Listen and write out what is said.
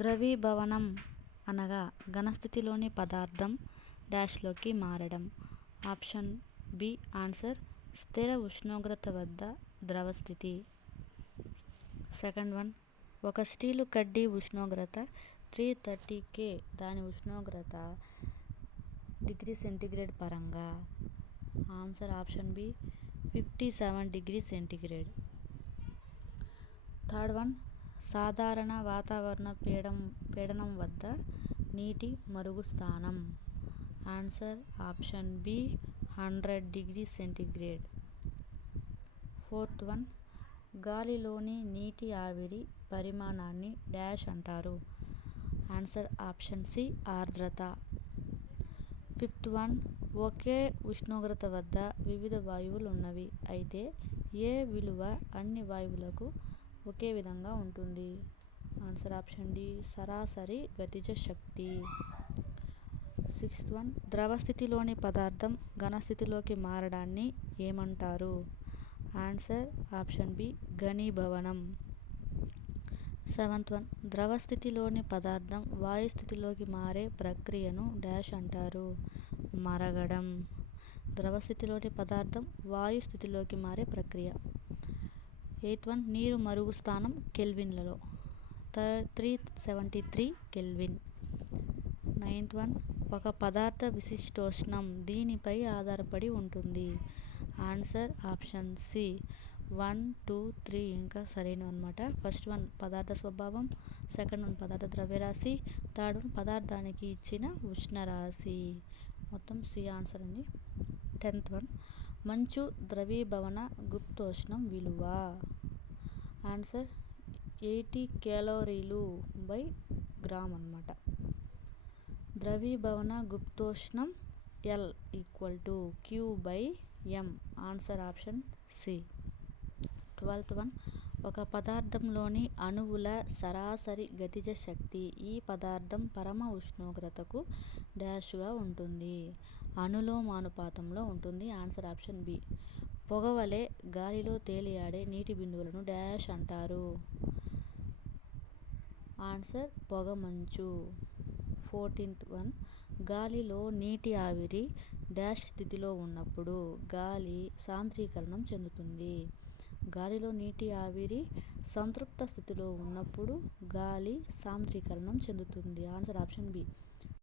ద్రవీభవనం అనగా ఘనస్థితిలోని పదార్థం డాష్లోకి మారడం. ఆప్షన్ బి ఆన్సర్ స్థిర ఉష్ణోగ్రత వద్ద ద్రవస్థితి. సెకండ్ వన్, ఒక స్టీలు కడ్డీ ఉష్ణోగ్రత 330K, దాని ఉష్ణోగ్రత డిగ్రీ సెంటీగ్రేడ్ పరంగా. Answer option B 57 degree centigrade. Third one, సాధారణ వాతావరణ పీడనం వద్ద నీటి మరుగు స్థానం. Answer option B 100 degree centigrade. Fourth one, గాలిలోని నీటి ఆవిరి పరిమాణాన్ని డాష్ అంటారు. ఆన్సర్ ఆప్షన్ సి ఆర్ద్రత. ఫిఫ్త్ వన్, ఒకే ఉష్ణోగ్రత వద్ద వివిధ వాయువులు ఉన్నవి, అయితే ఏ విలువ అన్ని వాయువులకు ఒకే విధంగా ఉంటుంది. ఆన్సర్ ఆప్షన్ డి సరాసరి గతిజ శక్తి. సిక్స్త్ వన్, ద్రవస్థితిలోని పదార్థం ఘనస్థితిలోకి మారడాన్ని ఏమంటారు. ఆన్సర్ ఆప్షన్ బి ఘనీభవనం. సెవెంత్ వన్, ద్రవస్థితిలోని పదార్థం వాయుస్థితిలోకి మారే ప్రక్రియను డాష్ అంటారు. మరగడం. ద్రవస్థితిలోని పదార్థం వాయుస్థితిలోకి మారే ప్రక్రియ. ఎయిత్ వన్, నీరు మరుగు స్థానం కెల్విన్లలో 373 కెల్విన్. నైన్త్ వన్, ఒక పదార్థ విశిష్టోష్ణం దీనిపై ఆధారపడి ఉంటుంది. ఆన్సర్ ఆప్షన్ సి 1, 2, 3 ఇంకా సరైనవి అనమాట. ఫస్ట్ వన్ పదార్థ స్వభావం, సెకండ్ వన్ పదార్థ ద్రవ్యరాశి, థర్డ్ వన్ పదార్థానికి ఇచ్చిన ఉష్ణరాశి. మొత్తం సి ఆన్సర్ అండి. 10th వన్, మంచు ద్రవీభవన గుప్తోష్ణం విలువ. ఆన్సర్ 80 kcal/g అనమాట. ద్రవీభవన గుప్తోష్ణం L = Q/m. Answer option C. 12th one, ఒక పదార్థంలోని అణువుల సరాసరి గతిజ శక్తి ఈ పదార్థం పరమ ఉష్ణోగ్రతకు డాష్గా ఉంటుంది. అనులోమానుపాతంలో ఉంటుంది. Answer option B. పొగవలె గాలిలో తేలియాడే నీటి బిందువులను డాష్ అంటారు. ఆన్సర్ పొగమంచు. 14th వన్, గాలిలో నీటి ఆవిరి డాష్ స్థితిలో ఉన్నప్పుడు గాలి సాంద్రీకరణం చెందుతుంది. గాలిలో నీటి ఆవిరి సంతృప్త స్థితిలో ఉన్నప్పుడు గాలి సాంద్రీకరణం చెందుతుంది. Answer option B.